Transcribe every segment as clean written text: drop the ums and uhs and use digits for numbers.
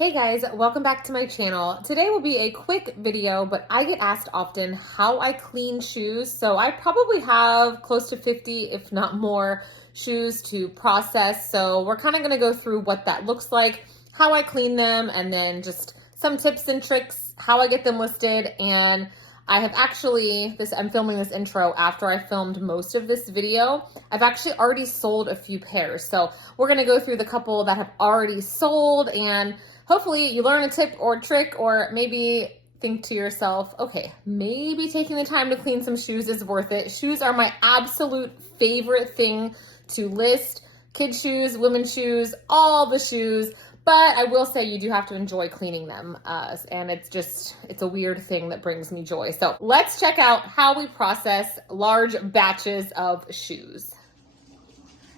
Hey guys, welcome back to my channel. Today will be a quick video, but I get asked often how I clean shoes. So I probably have close to 50, if not more, shoes to process. So we're kind of going to go through what that looks like, how I clean them, and then just some tips and tricks, how I get them listed. And I have actually, I'm filming this intro after I filmed most of this video. I've actually already sold a few pairs. So we're going to go through the couple that have already sold, and hopefully you learn a tip or trick, or maybe think to yourself, okay, maybe taking the time to clean some shoes is worth it. Shoes are my absolute favorite thing to list. Kids shoes, women's shoes, all the shoes. But I will say you do have to enjoy cleaning them. And it's a weird thing that brings me joy. So let's check out how we process large batches of shoes.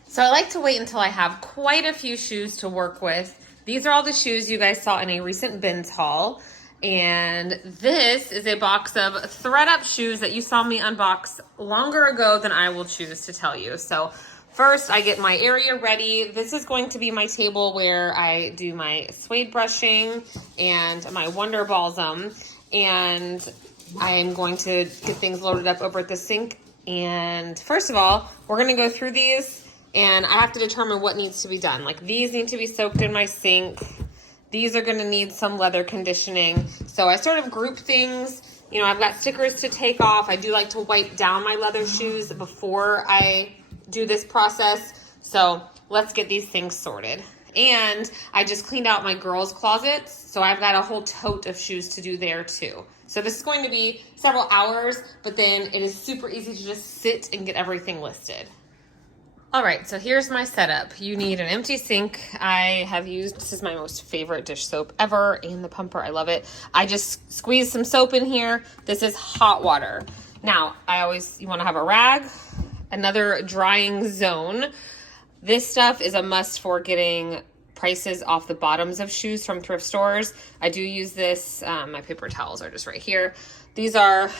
So I like to wait until I have quite a few shoes to work with. These are all the shoes you guys saw in a recent bins haul. And this is a box of ThredUp shoes that you saw me unbox longer ago than I will choose to tell you. So first, I get my area ready. This is going to be my table where I do my suede brushing and my Wonder Balsam. And I am going to get things loaded up over at the sink. And first of all, we're going to go through these. And I have to determine what needs to be done. Like, these need to be soaked in my sink. These are gonna need some leather conditioning. So I sort of group things. You know, I've got stickers to take off. I do like to wipe down my leather shoes before I do this process. So let's get these things sorted. And I just cleaned out my girls' closets. So I've got a whole tote of shoes to do there too. So this is going to be several hours, but then it is super easy to just sit and get everything listed. All right, so here's my setup. You need an empty sink. I have used, this is my most favorite dish soap ever, and the pumper, I love it. I just squeeze some soap in here. This is hot water. Now, you wanna have a rag, another drying zone. This stuff is a must for getting prices off the bottoms of shoes from thrift stores. I do use this, my paper towels are just right here. These are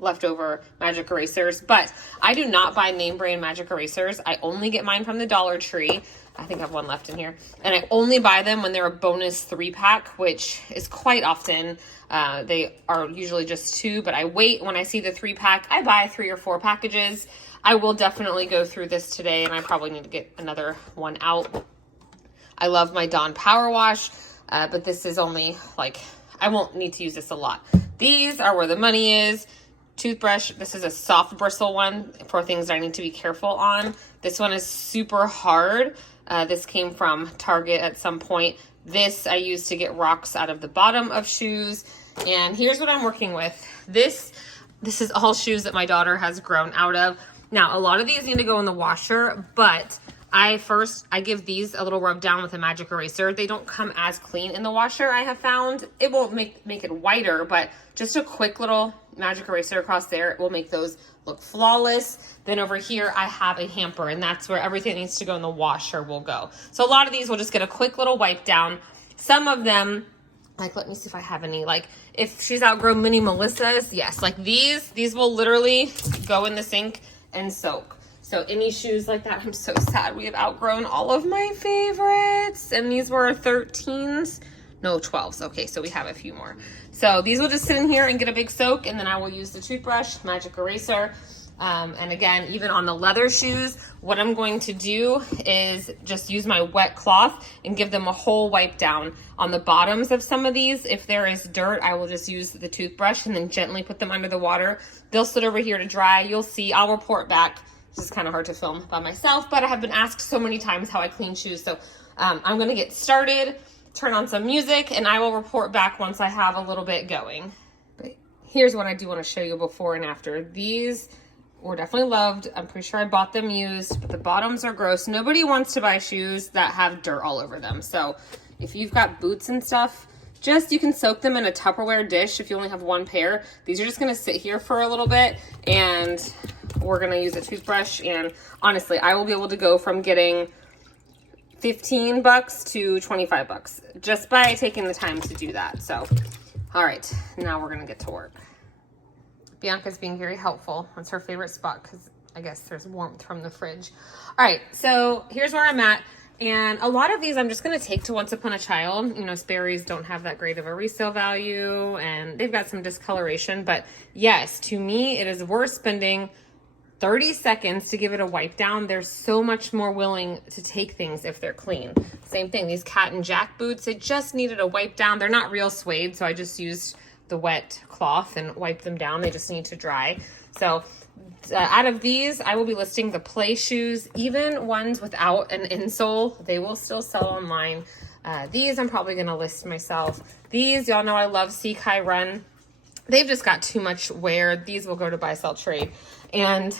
leftover magic erasers, but I do not buy name brand magic erasers. I only get mine from the Dollar Tree. I think I have one left in here. And I only buy them when they're a bonus 3-pack, which is quite often. They are usually just 2, but I wait. When I see the 3-pack, I buy 3 or 4 packages. I will definitely go through this today, and I probably need to get another one out. I love my Dawn Power Wash, but this is only I won't need to use this a lot. These are where the money is. Toothbrush, this is a soft bristle one for things that I need to be careful on. This one is super hard. This came from Target at some point. This I use to get rocks out of the bottom of shoes. And here's what I'm working with. This is all shoes that my daughter has grown out of. Now, a lot of these need to go in the washer, but I give these a little rub down with a magic eraser. They don't come as clean in the washer, I have found. It won't make it whiter, but just a quick little magic eraser across there will make those look flawless. Then over here, I have a hamper, and that's where everything that needs to go in the washer will go. So a lot of these will just get a quick little wipe down. Some of them, let me see if I have any, if she's outgrown mini Melissa's, yes, these will literally go in the sink and soak. So any shoes like that, I'm so sad. We have outgrown all of my favorites. And these were 13s. No, 12s. Okay, so we have a few more. So these will just sit in here and get a big soak, and then I will use the toothbrush, magic eraser. And again, even on the leather shoes, what I'm going to do is just use my wet cloth and give them a whole wipe down on the bottoms of some of these. If there is dirt, I will just use the toothbrush and then gently put them under the water. They'll sit over here to dry. You'll see, I'll report back. This is kind of hard to film by myself, but I have been asked so many times how I clean shoes. So I'm going to get started, turn on some music, and I will report back once I have a little bit going. But here's what I do want to show you before and after. These were definitely loved. I'm pretty sure I bought them used, but the bottoms are gross. Nobody wants to buy shoes that have dirt all over them. So if you've got boots and stuff, you can soak them in a Tupperware dish if you only have one pair. These are just going to sit here for a little bit, and we're going to use a toothbrush. And honestly, I will be able to go from getting $15 to $25 just by taking the time to do that. So, all right, now we're going to get to work. Bianca's being very helpful. That's her favorite spot because I guess there's warmth from the fridge. All right, so here's where I'm at. And a lot of these I'm just going to take to Once Upon a Child. You know, Sperry's don't have that great of a resale value, and they've got some discoloration. But yes, to me, it is worth spending 30 seconds to give it a wipe down. They're so much more willing to take things if they're clean. Same thing, these Cat and Jack boots, they just needed a wipe down. They're not real suede, so I just used the wet cloth and wiped them down. They just need to dry. So out of these, I will be listing the play shoes, even ones without an insole. They will still sell online. These I'm probably going to list myself. These, y'all know I love Seakai Run. They've just got too much wear. These will go to buy, sell, trade. And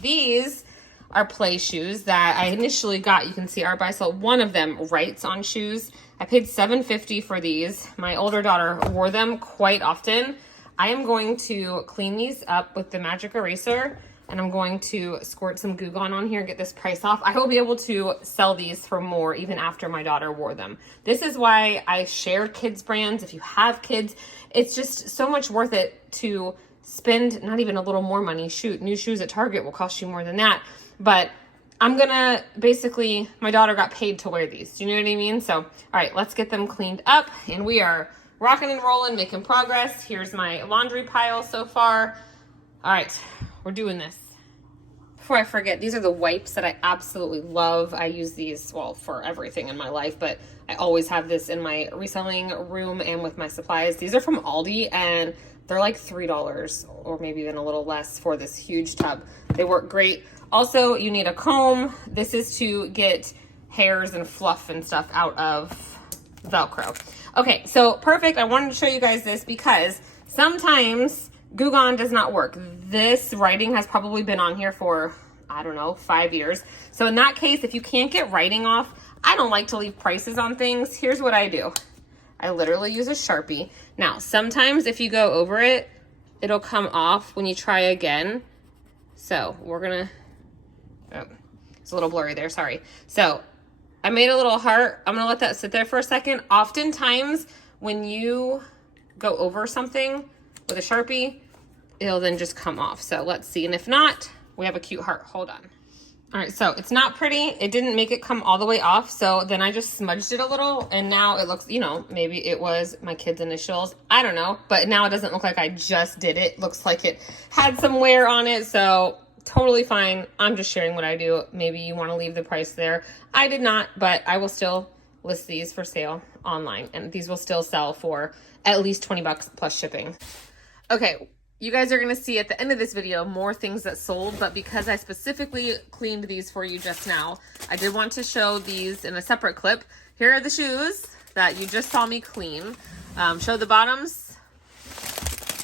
these are play shoes that I initially got. You can see our buy, sell. One of them writes on shoes. I paid $7.50 for these. My older daughter wore them quite often. I am going to clean these up with the magic eraser, and I'm going to squirt some Goo Gone on here and get this price off. I will be able to sell these for more even after my daughter wore them. This is why I share kids brands. If you have kids, it's just so much worth it to spend not even a little more money. Shoot, new shoes at Target will cost you more than that. But I'm gonna basically, my daughter got paid to wear these. Do you know what I mean? So, all right, let's get them cleaned up, and we are rocking and rolling, making progress. Here's my laundry pile so far. All right, we're doing this. Before I forget, these are the wipes that I absolutely love. I use these, well, for everything in my life, but I always have this in my reselling room and with my supplies. These are from Aldi, and they're like $3 or maybe even a little less for this huge tub. They work great. Also, you need a comb. This is to get hairs and fluff and stuff out of Velcro. Okay, so perfect. I wanted to show you guys this because sometimes Goo Gone does not work. This writing has probably been on here for, I don't know, 5 years. So in that case, if you can't get writing off, I don't like to leave prices on things. Here's what I do. I literally use a Sharpie. Now, sometimes if you go over it, it'll come off when you try again. So we're gonna, oh, it's a little blurry there, sorry. So I made a little heart. I'm gonna let that sit there for a second. Oftentimes when you go over something with a Sharpie, it'll then just come off. So let's see. And if not, we have a cute heart. Hold on. All right, so it's not pretty. It didn't make it come all the way off. So then I just smudged it a little, and now it looks, you know, maybe it was my kid's initials. I don't know, but now it doesn't look like I just did it. Looks like it had some wear on it. So totally fine. I'm just sharing what I do. Maybe you want to leave the price there. I did not, but I will still list these for sale online, and these will still sell for at least 20 bucks plus shipping. Okay, you guys are going to see at the end of this video more things that sold, but because I specifically cleaned these for you just now, I did want to show these in a separate clip. Here are the shoes that you just saw me clean. Show the bottoms,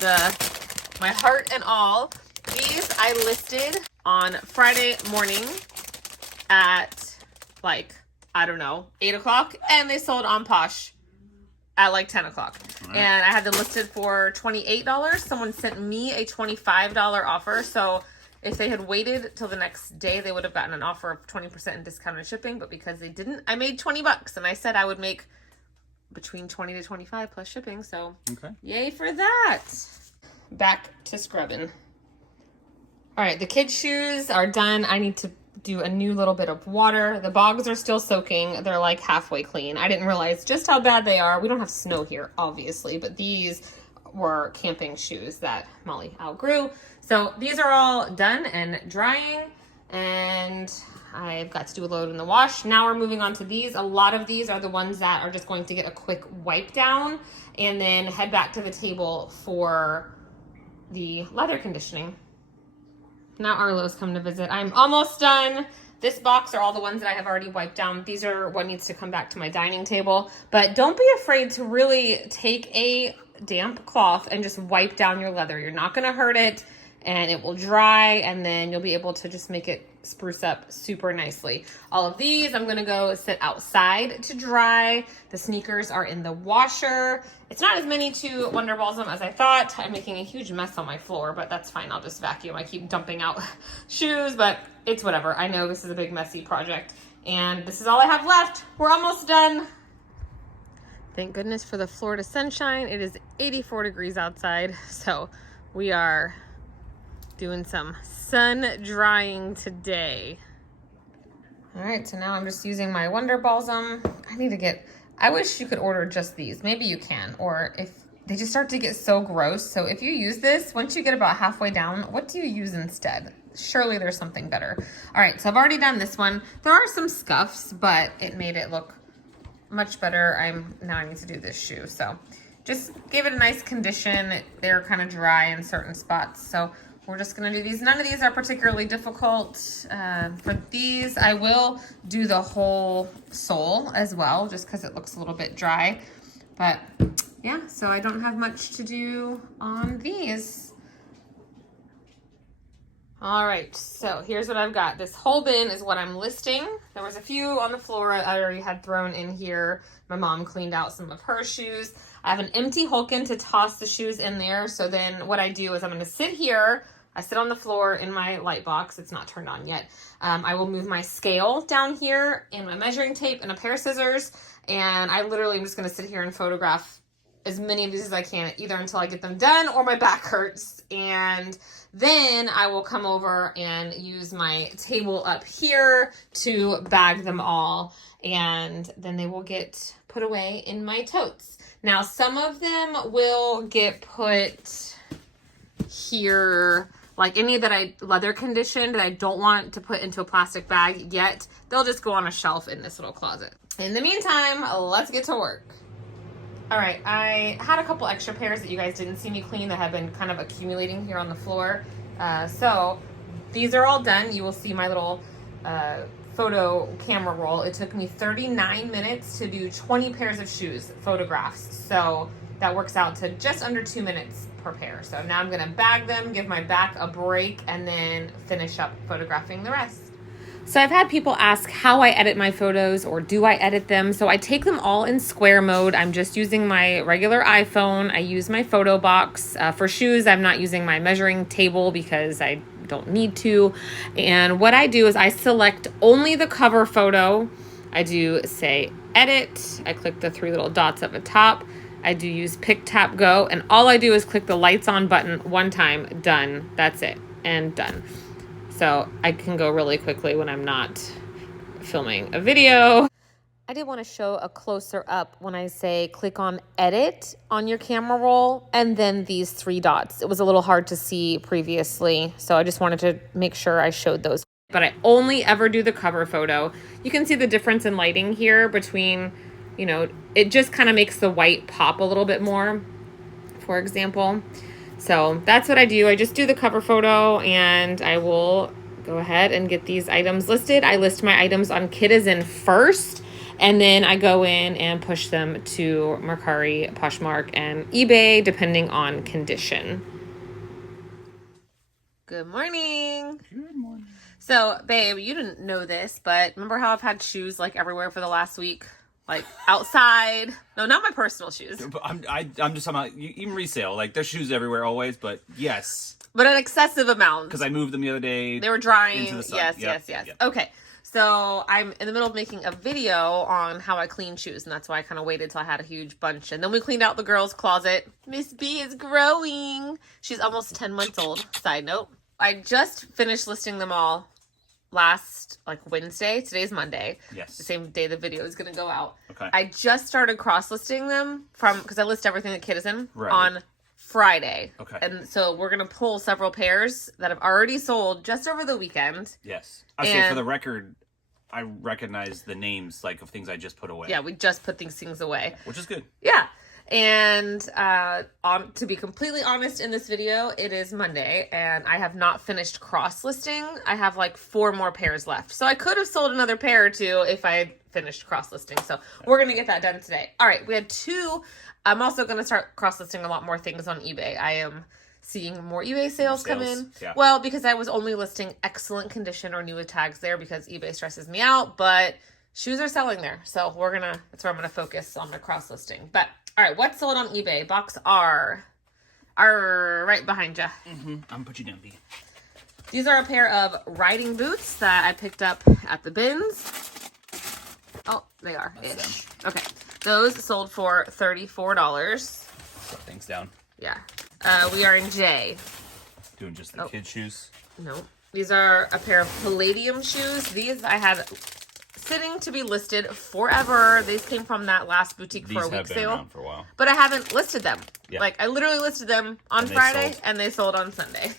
my heart and all. These I listed on Friday morning at like, I don't know, 8 o'clock, and they sold on Posh at like 10 o'clock. Right. And I had them listed for $28. Someone sent me a $25 offer. So if they had waited till the next day, they would have gotten an offer of 20% in discounted shipping. But because they didn't, I made 20 bucks. And I said I would make between 20 to 25 plus shipping. So okay, yay for that. Back to scrubbing. All right, the kids' shoes are done. I need to do a new little bit of water. The bogs are still soaking. They're like halfway clean. I didn't realize just how bad they are. We don't have snow here, obviously, but these were camping shoes that Molly outgrew. So these are all done and drying, and I've got to do a load in the wash. Now we're moving on to these. A lot of these are the ones that are just going to get a quick wipe down and then head back to the table for the leather conditioning. Now Arlo's come to visit. I'm almost done. This box are all the ones that I have already wiped down. These are what needs to come back to my dining table. But don't be afraid to really take a damp cloth and just wipe down your leather. You're not going to hurt it, and it will dry, and then you'll be able to just make it spruce up super nicely. All of these I'm going to go sit outside to dry. The sneakers are in the washer. It's not as many to Wonder Balls them as I thought. I'm making a huge mess on my floor, but that's fine. I'll just vacuum. I keep dumping out shoes, but it's whatever. I know this is a big messy project, and this is all I have left. We're almost done. Thank goodness for the Florida sunshine. It is 84 degrees outside, so we are doing some sun drying today. All right, so now I'm just using my Wonder Balsam. I wish you could order just these. Maybe you can, or if they just start to get so gross. So if you use this, once you get about halfway down, what do you use instead? Surely there's something better. All right, so I've already done this one. There are some scuffs, but it made it look much better. Now I need to do this shoe. So just give it a nice condition. They're kind of dry in certain spots. So we're just gonna do these. None of these are particularly difficult. For these, I will do the whole sole as well, just because it looks a little bit dry. But yeah, so I don't have much to do on these. All right, so here's what I've got. This whole bin is what I'm listing. There was a few on the floor I already had thrown in here. My mom cleaned out some of her shoes. I have an empty Hulken to toss the shoes in there. So then what I do is I'm gonna sit here. I sit on the floor in my light box. It's not turned on yet. I will move my scale down here and my measuring tape and a pair of scissors. And I literally am just gonna sit here and photograph as many of these as I can, either until I get them done or my back hurts. And then I will come over and use my table up here to bag them all. And then they will get put away in my totes. Now, some of them will get put here, like any that I leather conditioned that I don't want to put into a plastic bag yet. They'll just go on a shelf in this little closet. In the meantime, let's get to work. All right, I had a couple extra pairs that you guys didn't see me clean that have been kind of accumulating here on the floor. So these are all done. You will see my little photo camera roll. It took me 39 minutes to do 20 pairs of shoes, photographs. So that works out to just under 2 minutes per pair. So now I'm gonna bag them, give my back a break, and then finish up photographing the rest. So I've had people ask how I edit my photos, or do I edit them? So I take them all in square mode. I'm just using my regular iPhone. I use my photo box. For shoes, I'm not using my measuring table because I don't need to. And what I do is I select only the cover photo. I do say edit. I click the 3 little dots at the top. I do use pick, tap, go. And all I do is click the lights on button one time, done. That's it, and done. So I can go really quickly when I'm not filming a video. I did want to show a closer up when I say click on edit on your camera roll and then these 3 dots. It was a little hard to see previously, so I just wanted to make sure I showed those. But I only ever do the cover photo. You can see the difference in lighting here between, you know, it just kind of makes the white pop a little bit more, for example. So that's what I do. I just do the cover photo and I will go ahead and get these items listed. I list my items on Kidizen first, and then I go in and push them to Mercari, Poshmark, and eBay, depending on condition. Good morning. Good morning. So, babe, you didn't know this, but remember how I've had shoes like everywhere for the last week? Like outside. No, not my personal shoes. I'm just talking about even resale. Like there's shoes everywhere always, but yes. But an excessive amount. Because I moved them the other day. They were drying. Into the sun. Yes. Yep. Okay. So I'm in the middle of making a video on how I clean shoes, and that's why I kind of waited till I had a huge bunch. And then we cleaned out the girls' closet. Miss B is growing. She's almost 10 months old. Side note. I just finished listing them all last Wednesday. Today's Monday. Yes. The same day the video is going to go out. Okay. I just started cross-listing them because I list everything that Kidizen Right. on Friday. Okay. And so we're going to pull several pairs that have already sold just over the weekend. Yes. I say for the record, I recognize the names of things I just put away. Yeah, we just put these things away. Which is good. Yeah. And to be completely honest, in this video, it is Monday, and I have not finished cross-listing. I have 4 more pairs left. So I could have sold another pair or 2 if I had finished cross-listing. So we're going to get that done today. All right, we had 2. I'm also going to start cross-listing a lot more things on eBay. I am seeing more eBay sales come in. Yeah. Well, because I was only listing excellent condition or new with tags there because eBay stresses me out, but shoes are selling there. So that's where I'm going to focus on my cross-listing. But all right, what's sold on eBay? Box R. Right behind you. Mm-hmm. I'm going to put you down, B. These are a pair of riding boots that I picked up at the bins. Oh, they are. Ish. Okay. Those sold for $34. Set things down. Yeah. We are in J. Doing just the kid shoes? No. These are a pair of Palladium shoes. These I had sitting to be listed forever. These came from that last boutique for a week sale. Around for a while. But I haven't listed them. Yeah. Like, I literally listed them on Friday, and they sold on Sunday.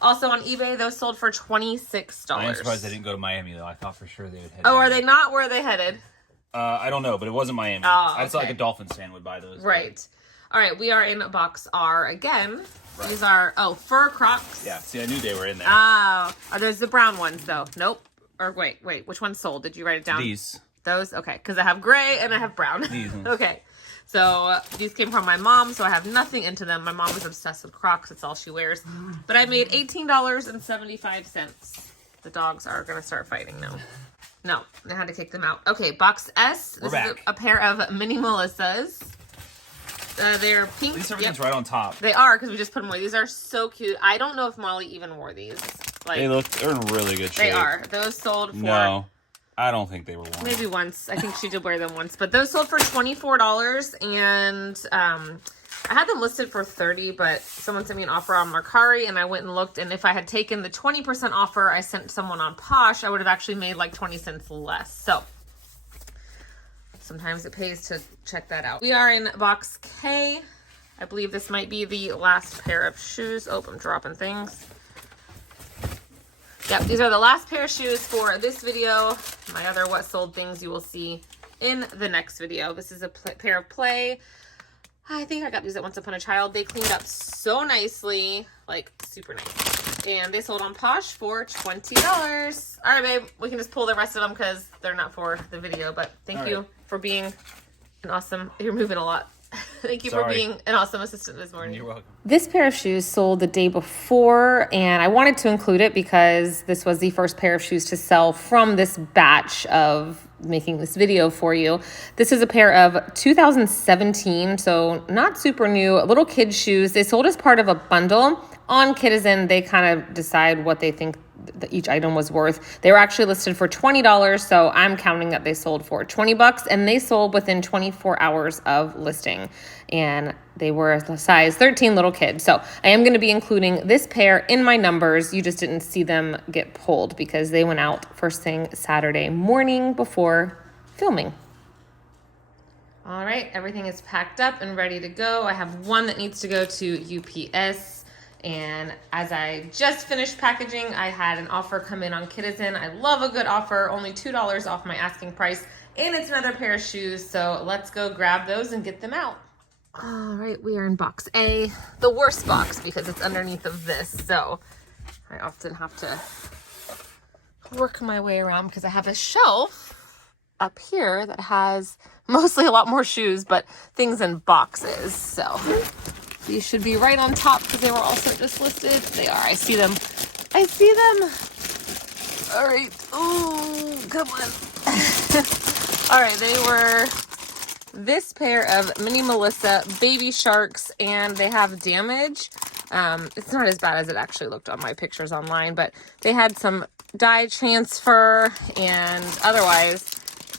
Also on eBay, those sold for $26. I am surprised they didn't go to Miami, though. I thought for sure they would head Oh, are they not? Where are they headed? I don't know, but it wasn't Miami. Oh, I thought okay. like a Dolphin stand would buy those. Right. But... All right, we are in box R again. Right. These are, fur Crocs. Yeah, see, I knew they were in there. Oh, are those the brown ones, though? Nope. Or wait, which one sold? Did you write it down? These. Those? Okay, because I have gray and I have brown. These ones. Okay, so these came from my mom, so I have nothing into them. My mom was obsessed with Crocs. It's all she wears. But I made $18.75. The dogs are going to start fighting now. No, I had to kick them out. Okay, box S. This is a pair of mini Melissas. They're pink. At least everything's right on top. They are, because we just put them away. These are so cute. I don't know if Molly even wore these. Like, They're in really good shape. They are. Those sold for... No, I don't think they were worn. Maybe once. I think she did wear them once. But those sold for $24. And I had them listed for $30, but someone sent me an offer on Mercari, and I went and looked. And if I had taken the 20% offer I sent someone on Posh, I would have actually made like 20 cents less. So sometimes it pays to check that out. We are in box K. I believe this might be the last pair of shoes. Oh, I'm dropping things. Yep, these are the last pair of shoes for this video. My other what sold things you will see in the next video. This is a pair of Play. I think I got these at Once Upon a Child. They cleaned up so nicely, like super nice. And they sold on Posh for $20. All right, babe, we can just pull the rest of them because they're not for the video. But thank you for being an awesome, you're moving a lot. Thank you for being an awesome assistant this morning. You're welcome. This pair of shoes sold the day before, and I wanted to include it because this was the first pair of shoes to sell from this batch of making this video for you. This is a pair of 2017, so not super new, little kids shoes. They sold as part of a bundle. On Kidizen, they kind of decide what they think that each item was worth. They were actually listed for $20, so I'm counting that they sold for $20, and they sold within 24 hours of listing. And they were a size 13 little kids. So I am going to be including this pair in my numbers. You just didn't see them get pulled because they went out first thing Saturday morning before filming. All right, everything is packed up and ready to go. I have one that needs to go to UPS. And as I just finished packaging, I had an offer come in on Kidizen. I love a good offer, only $2 off my asking price. And it's another pair of shoes, so let's go grab those and get them out. All right, we are in box A, the worst box because it's underneath of this. So I often have to work my way around because I have a shelf up here that has mostly a lot more shoes, but things in boxes. So these should be right on top because they were also just listed. They are. I see them. I see them. All right. Oh, come on. All right. They were this pair of mini Melissa baby sharks, and they have damage. It's not as bad as it actually looked on my pictures online, but they had some dye transfer and otherwise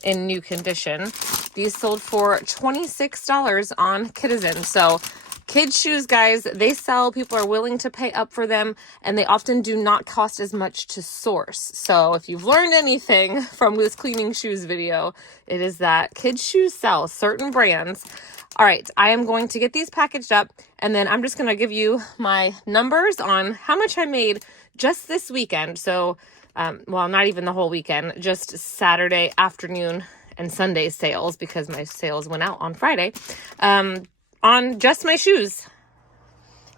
in new condition. These sold for $26 on Kidizen. So kids shoes, guys, they sell. People are willing to pay up for them, and they often do not cost as much to source. So if you've learned anything from this cleaning shoes video, it is that kids shoes sell, certain brands. All right, I am going to get these packaged up, and then I'm just going to give you my numbers on how much I made just this weekend. So, well, not even the whole weekend, just Saturday afternoon and Sunday sales because my sales went out on Friday. On just my shoes.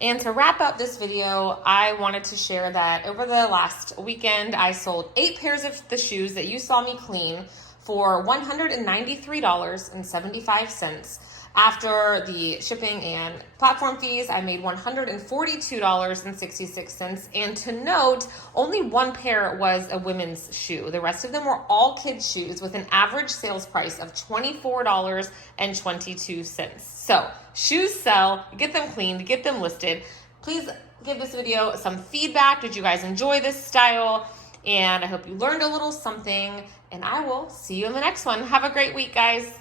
And to wrap up this video, I wanted to share that over the last weekend, I sold 8 pairs of the shoes that you saw me clean for $193.75. After the shipping and platform fees, I made $142.66. And to note, only one pair was a women's shoe. The rest of them were all kids' shoes with an average sales price of $24.22. So shoes sell, get them cleaned, get them listed. Please give this video some feedback. Did you guys enjoy this style? And I hope you learned a little something. And I will see you in the next one. Have a great week, guys.